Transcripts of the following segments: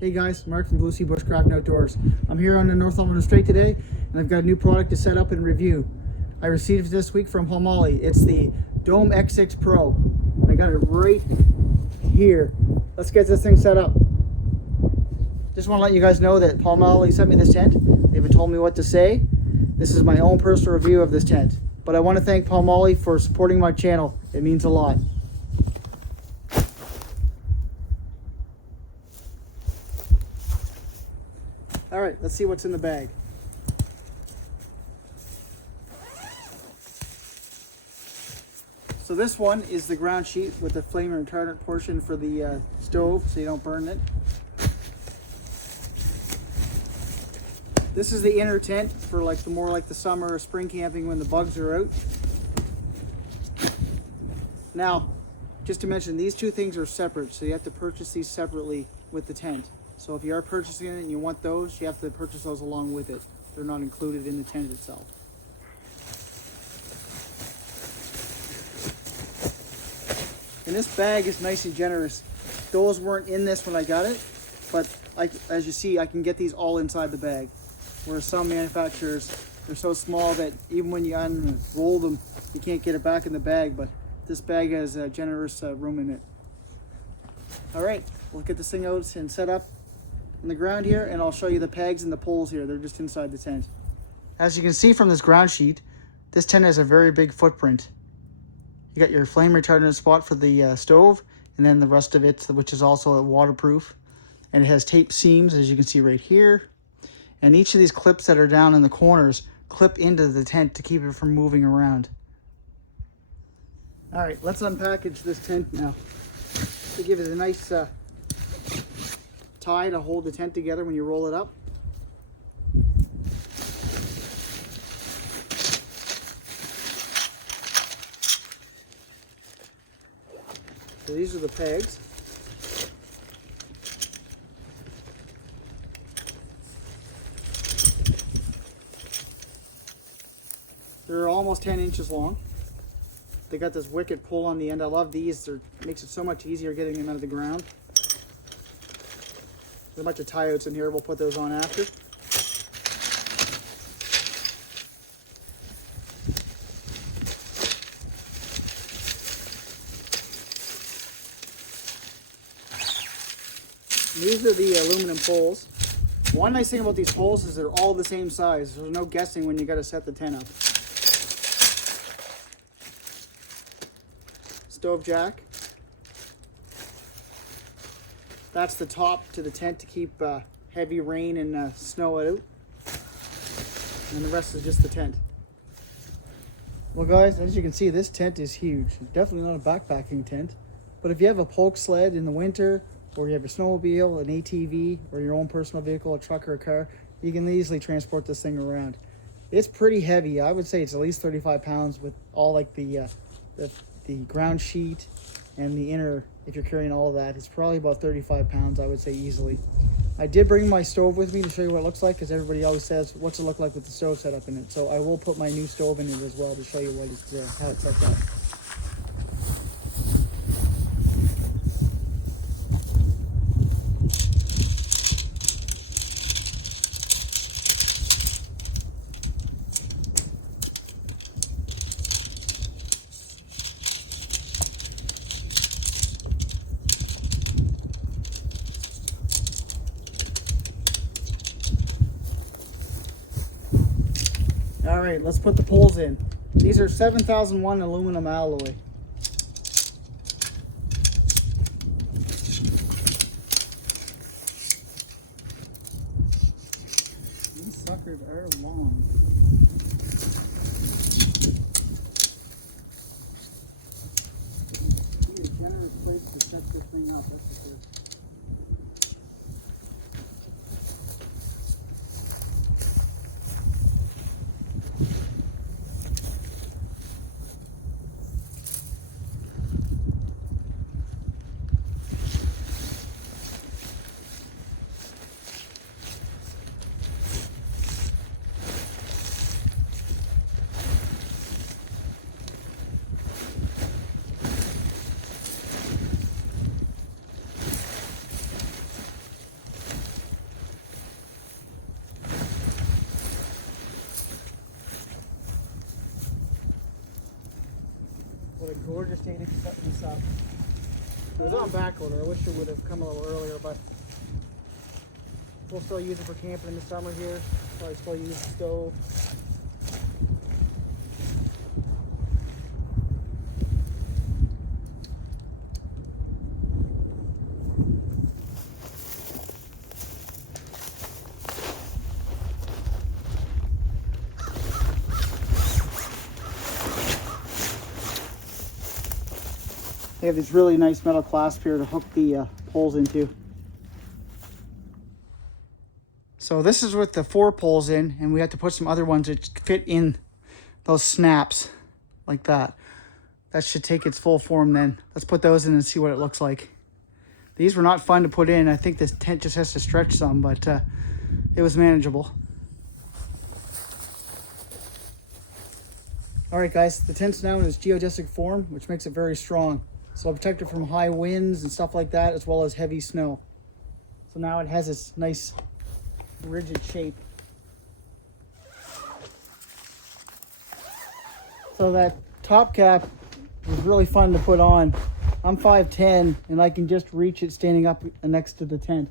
Hey guys, Mark from Blue Sea Bushcraft Outdoors. I'm here on the Northumberland Strait today, and I've got a new product to set up and review. I received it this week from Pomoly. It's the Dome X6 Pro. I got it right here. Let's get this thing set up. Just want to let you guys know that Pomoly sent me this tent. They haven't told me what to say. This is my own personal review of this tent. But I want to thank Pomoly for supporting my channel. It means a lot. All right, let's see what's in the bag. So this one is the ground sheet with the flame retardant portion for the stove, so you don't burn it. This is the inner tent for more like the summer or spring camping when the bugs are out. Now, just to mention, these two things are separate, so you have to purchase these separately with the tent. So if you are purchasing it and you want those, you have to purchase those along with it. They're not included in the tent itself. And this bag is nice and generous. Those weren't in this when I got it, but as you see, I can get these all inside the bag. Whereas some manufacturers, they're so small that even when you unroll them, you can't get it back in the bag, but this bag has a generous room in it. All right, we'll get this thing out and set up on the ground here, and I'll show you the pegs and the poles here. They're just inside the tent. As you can see from this ground sheet, this tent has a very big footprint. You got your flame retardant spot for the stove, and then the rest of it, which is also waterproof. And it has tape seams, as you can see right here. And each of these clips that are down in the corners clip into the tent to keep it from moving around. All right, let's unpackage this tent now. To give it a nice tie to hold the tent together when you roll it up. So these are the pegs. They're almost 10 inches long. They got this wicked pull on the end. I love these. It makes it so much easier getting them out of the ground. There's a bunch of tie outs in here. We'll put those on after. And these are the aluminum poles. One nice thing about these poles is they're all the same size. There's no guessing when you got to set the tent up. Stove jack. That's the top to the tent to keep heavy rain and snow out. And the rest is just the tent. Well guys, as you can see, this tent is huge. Definitely not a backpacking tent. But if you have a poke sled in the winter, or you have a snowmobile, an ATV, or your own personal vehicle, a truck or a car, you can easily transport this thing around. It's pretty heavy. I would say it's at least 35 pounds with all like the ground sheet and the inner. If you're carrying all of that, it's probably about 35 pounds, I would say, easily. I did bring my stove with me to show you what it looks like, because everybody always says, what's it look like with the stove set up in it? So I will put my new stove in it as well to show you what it's, how it's set up. All right, let's put the poles in. These are 7001 aluminum alloy. These suckers are long. Need a generous place to set this thing up, that's for sure. What a gorgeous day to be setting this up. It was on back order. I wish it would have come a little earlier, but we'll still use it for camping in the summer here. Probably still use the stove. They have this really nice metal clasp here to hook the poles into. So this is with the 4 poles in, and we have to put some other ones that fit in those snaps like that. That should take its full form then. Let's put those in and see what it looks like. These were not fun to put in. I think this tent just has to stretch some, but it was manageable. All right, guys, the tent's now in its geodesic form, which makes it very strong. So I'll protect it from high winds and stuff like that, as well as heavy snow. So now it has this nice rigid shape. So that top cap was really fun to put on. I'm 5'10", and I can just reach it standing up next to the tent.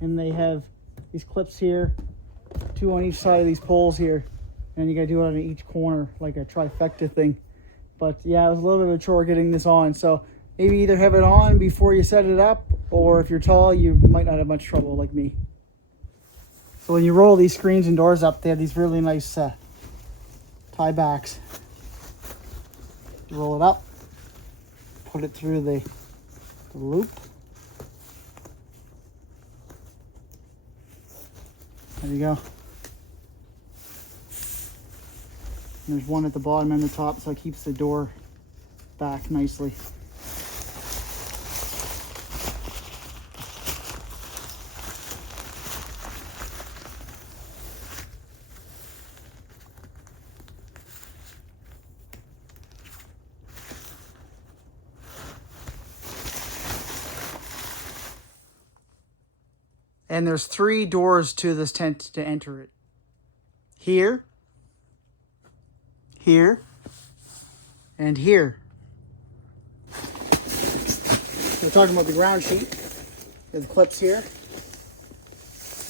And they have these clips here, 2 on each side of these poles here. And you gotta do it on each corner, like a trifecta thing. But yeah, it was a little bit of a chore getting this on. So maybe either have it on before you set it up, or if you're tall, you might not have much trouble like me. So when you roll these screens and doors up, they have these really nice tie backs. You roll it up, put it through the loop. There you go. And there's one at the bottom and the top, so it keeps the door back nicely. And there's 3 doors to this tent to enter it. Here, here, and here. We're talking about the ground sheet. There's the clips here.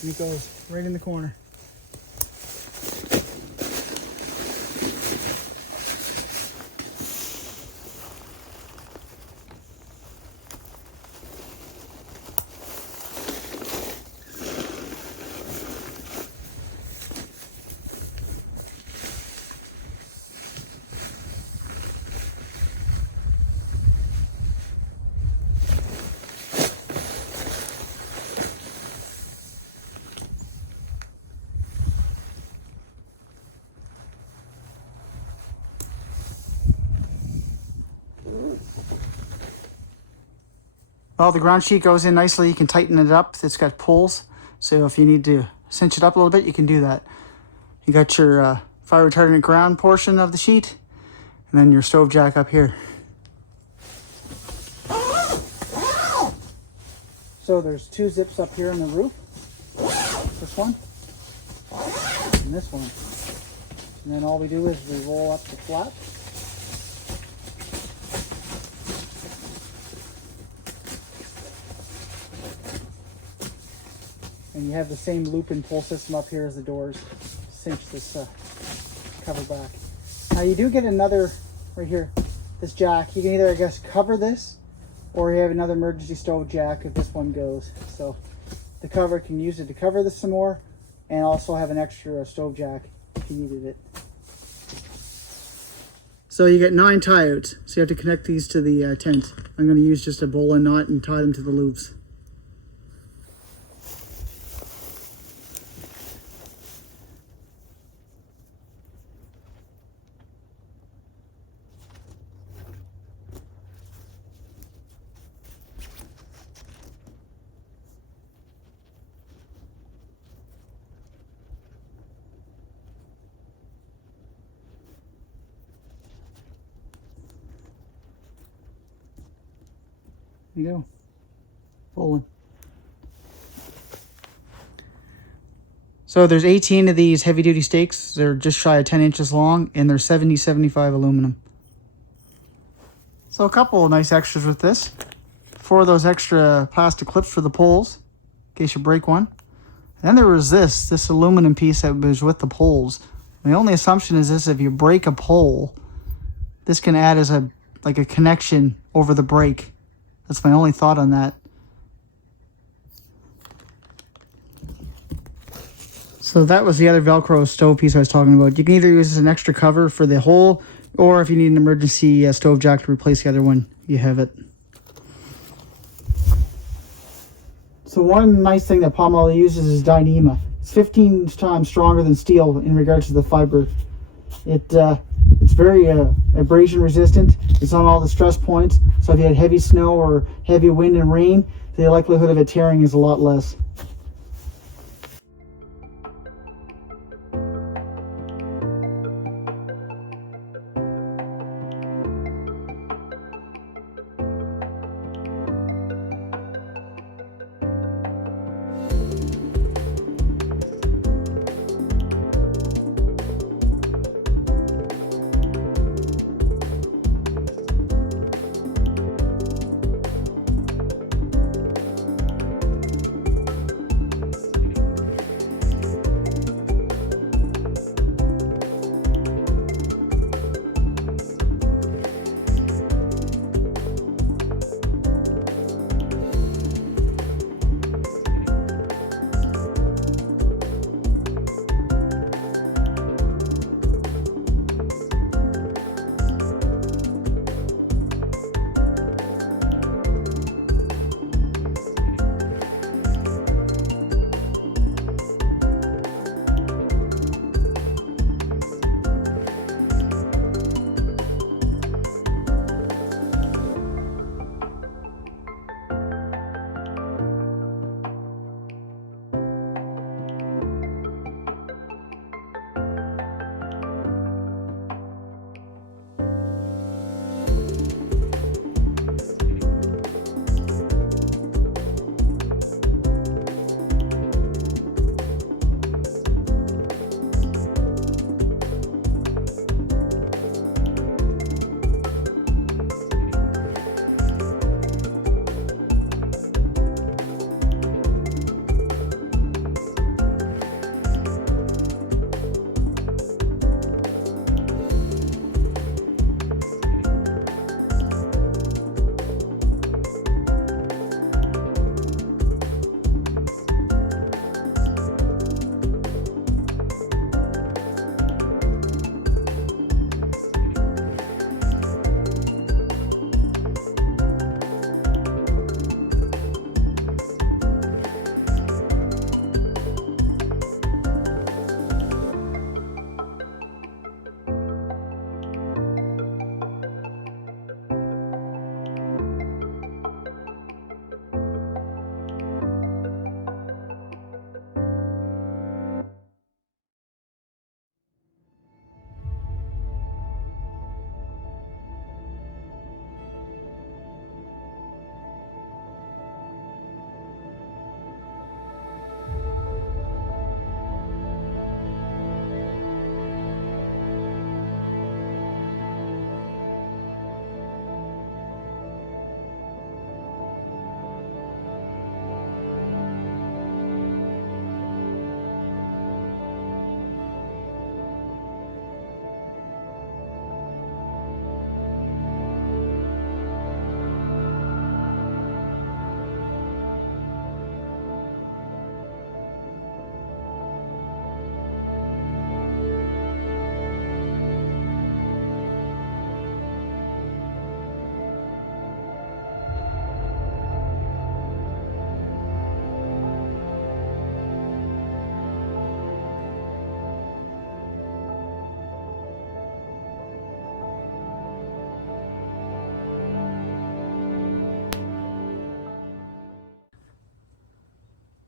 And it goes right in the corner. Well, the ground sheet goes in nicely. You can tighten it up. It's got pulls. So if you need to cinch it up a little bit, you can do that. You got your fire retardant ground portion of the sheet, and then your stove jack up here. So there's 2 zips up here on the roof. This one and this one. And then all we do is we roll up the flap. And you have the same loop and pull system up here as the doors to cinch this cover back. Now you do get another, right here, this jack. You can either, I guess, cover this, or you have another emergency stove jack if this one goes. So the cover can use it to cover this some more, and also have an extra stove jack if you needed it. So you get 9 tie outs, so you have to connect these to the tent. I'm going to use just a bowline knot and tie them to the loops. There you go. Bowline. So there's 18 of these heavy duty stakes. They're just shy of 10 inches long, and they're 70-75 aluminum. So a couple of nice extras with this. 4 of those extra plastic clips for the poles, in case you break one. And then there was this aluminum piece that was with the poles. My only assumption is this: if you break a pole, this can add as a connection over the break. That's my only thought on that. So that was the other Velcro stove piece I was talking about. You can either use as an extra cover for the hole, or if you need an emergency stove jack to replace the other one, you have it. So one nice thing that Pomoly uses is Dyneema. It's 15 times stronger than steel in regards to the fiber. It's very abrasion resistant. It's on all the stress points. So if you had heavy snow or heavy wind and rain, the likelihood of it tearing is a lot less.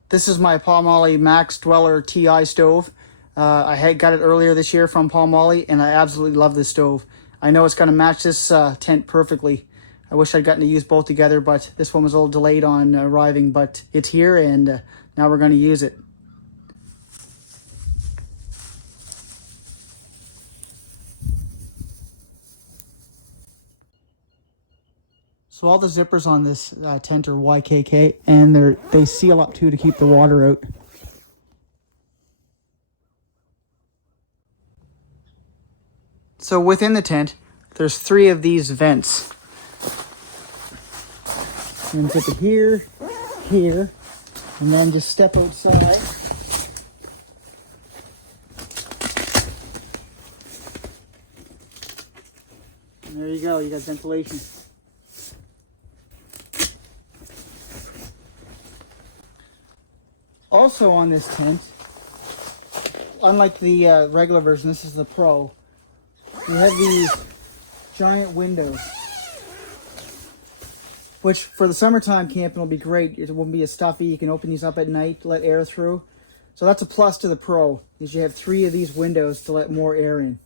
This is my Pomoly Max Dweller TI stove. I had got it earlier this year from Pomoly, and I absolutely love this stove. I know it's going to match this tent perfectly. I wish I'd gotten to use both together, but this one was a little delayed on arriving, but it's here, and now we're going to use it. So all the zippers on this tent are YKK, and they seal up too to keep the water out. So within the tent, there's 3 of these vents. And zip it here, here, and then just step outside. And there you go, you got ventilation. Also on this tent, unlike the regular version, this is the Pro, you have these giant windows, which for the summertime camping will be great. It won't be as stuffy. You can open these up at night, let air through. So that's a plus to the Pro, is you have 3 of these windows to let more air in.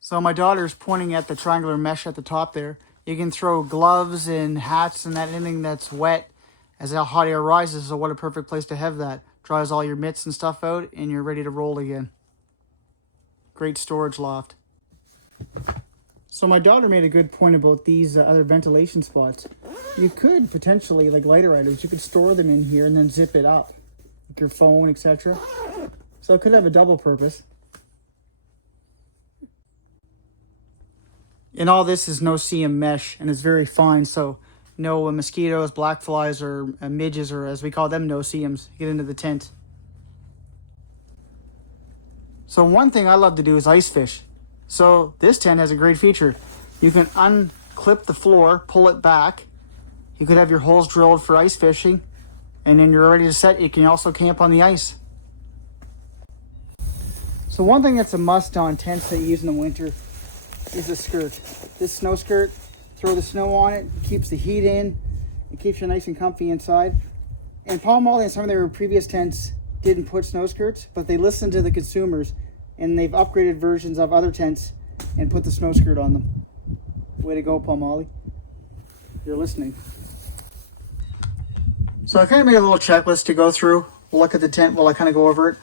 So my daughter's pointing at the triangular mesh at the top there. You can throw gloves and hats and anything that's wet as the hot air rises. So what a perfect place to have that. Dries all your mitts and stuff out and you're ready to roll again. Great storage loft. So my daughter made a good point about these other ventilation spots. You could potentially, like lighter items, you could store them in here and then zip it up. Like your phone, etc. So it could have a double purpose. And all this is no-seam mesh and it's very fine, so no mosquitoes, black flies, or midges, or as we call them, no-seams, get into the tent. So one thing I love to do is ice fish. So this tent has a great feature. You can unclip the floor, pull it back. You could have your holes drilled for ice fishing, and then you're ready to set. You can also camp on the ice. So one thing that's a must on tents that you use in the winter is a skirt. This snow skirt, throw the snow on it, keeps the heat in, it keeps you nice and comfy inside. And Pomoly and some of their previous tents didn't put snow skirts, but they listened to the consumers and they've upgraded versions of other tents and put the snow skirt on them. Way to go, Pomoly. You're listening. So I kind of made a little checklist to go through. We'll look at the tent while I kind of go over it.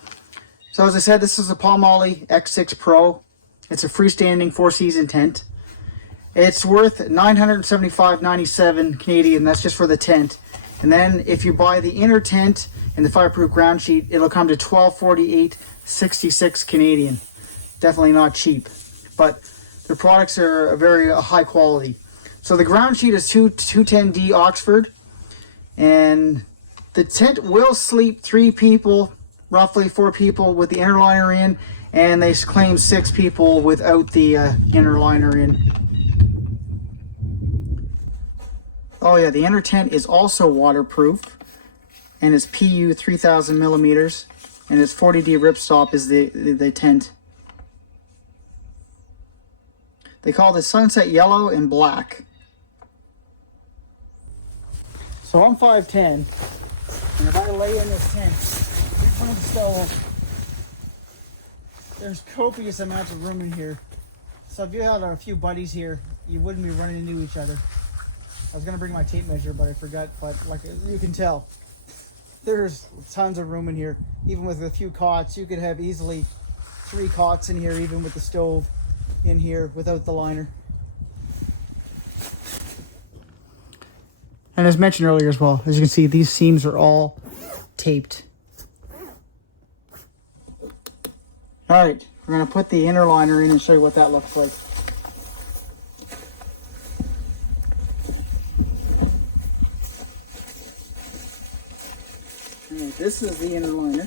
So as I said, this is a Pomoly X6 Pro. It's a freestanding 4-season tent. It's worth $975.97 Canadian. That's just for the tent. And then if you buy the inner tent and the fireproof ground sheet, it'll come to $1248.66 Canadian. Definitely not cheap, but their products are very high quality. So the ground sheet is 210D Oxford, and the tent will sleep 3 people, roughly 4 people with the inner liner in, and they claim 6 people without the inner liner in. Oh yeah, the inner tent is also waterproof, and it's PU 3000 millimeters, and it's 40D ripstop is the tent. They call this sunset yellow and black. So I'm 5'10", and if I lay in this tent, on the stove, there's copious amounts of room in here. So if you had a few buddies here, you wouldn't be running into each other. I was gonna bring my tape measure, but I forgot. But like you can tell, there's tons of room in here. Even with a few cots, you could have easily 3 cots in here, even with the stove in here without the liner. And as mentioned earlier as well, as you can see, these seams are all taped. All right, we're gonna put the inner liner in and show you what that looks like. All right, this is the inner liner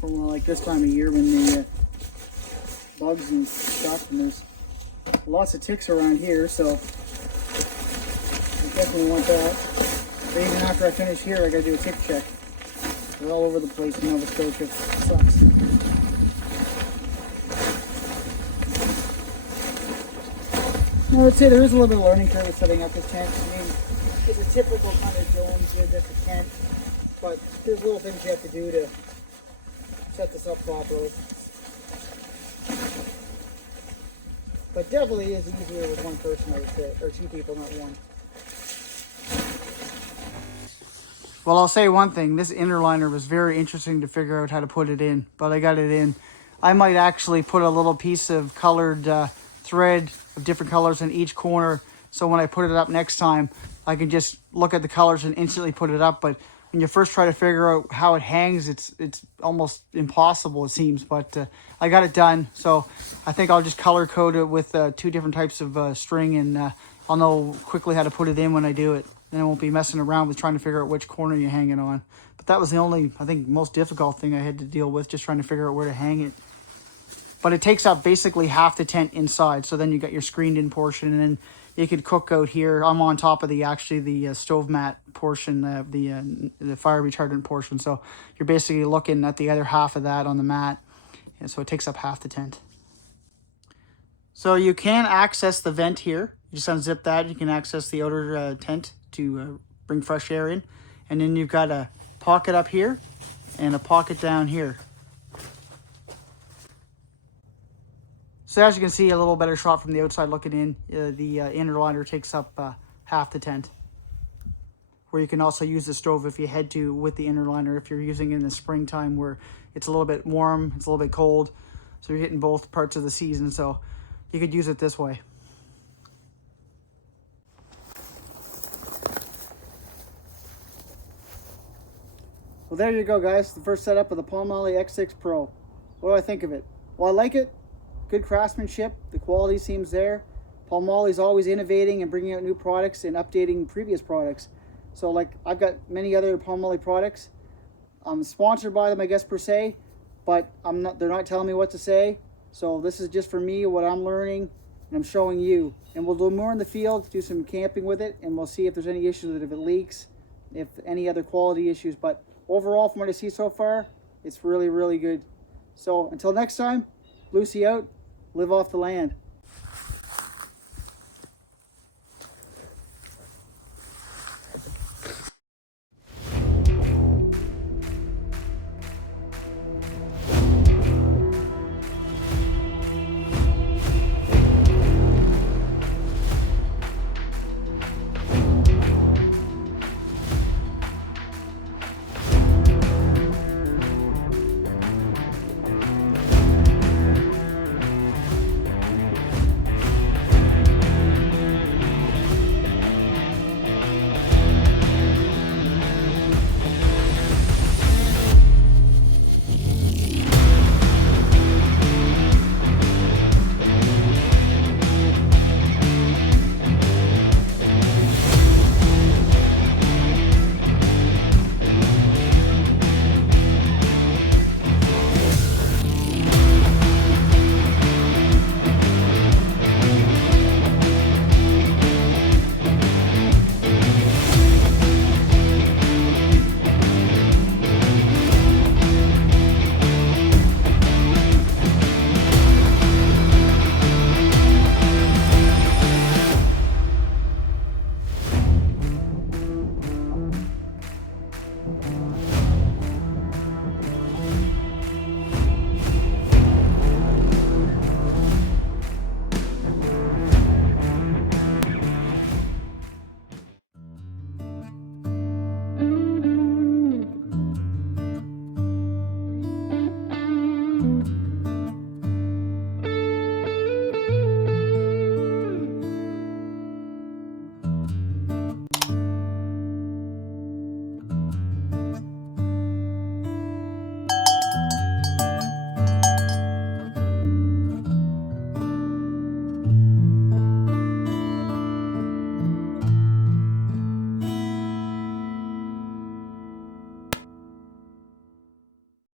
for like this time of year when the bugs and stuff, and there's lots of ticks around here, so you definitely want that. But even after I finish here, I gotta do a tick check. They're all over the place in Nova Scotia. It sucks. I would say there is a little bit of learning curve with setting up this tent. I mean, it's a typical kind of dome grid that's a tent, but there's little things you have to do to set this up properly. But definitely is easier with one person, I would say, or 2 people, not 1. Well, I'll say one thing. This inner liner was very interesting to figure out how to put it in, but I got it in. I might actually put a little piece of colored thread of different colors in each corner. So when I put it up next time, I can just look at the colors and instantly put it up. But when you first try to figure out how it hangs, it's almost impossible, it seems. But I got it done. So I think I'll just color code it with 2 different types of string, and I'll know quickly how to put it in when I do it. Then I won't be messing around with trying to figure out which corner you hang it on. But that was the only, I think, most difficult thing I had to deal with, just trying to figure out where to hang it. But it takes up basically half the tent inside. So then you got your screened in portion, and then you could cook out here. I'm on top of the stove mat portion, the fire retardant portion. So you're basically looking at the other half of that on the mat. And so it takes up half the tent. So you can access the vent here. You just unzip that. You can access the outer tent to bring fresh air in. And then you've got a pocket up here and a pocket down here. So as you can see, a little better shot from the outside looking in. The inner liner takes up half the tent. Where you can also use the stove if you head to with the inner liner, if you're using it in the springtime where it's a little bit warm, it's a little bit cold. So you're hitting both parts of the season, so you could use it this way. Well, there you go, guys. The first setup of the Pomoly X6 Pro. What do I think of it? Well, I like it. Good craftsmanship. The quality seems there. Pomoly's always innovating and bringing out new products and updating previous products. So, like, I've got many other Pomoly products. I'm sponsored by them, I guess, per se, but they're not telling me what to say. So this is just for me, what I'm learning, and I'm showing you. And we'll do more in the field, do some camping with it, and we'll see if there's any issues with it, if it leaks, if any other quality issues. But overall, from what I see so far, it's really, really good. So until next time, Lucy out, live off the land.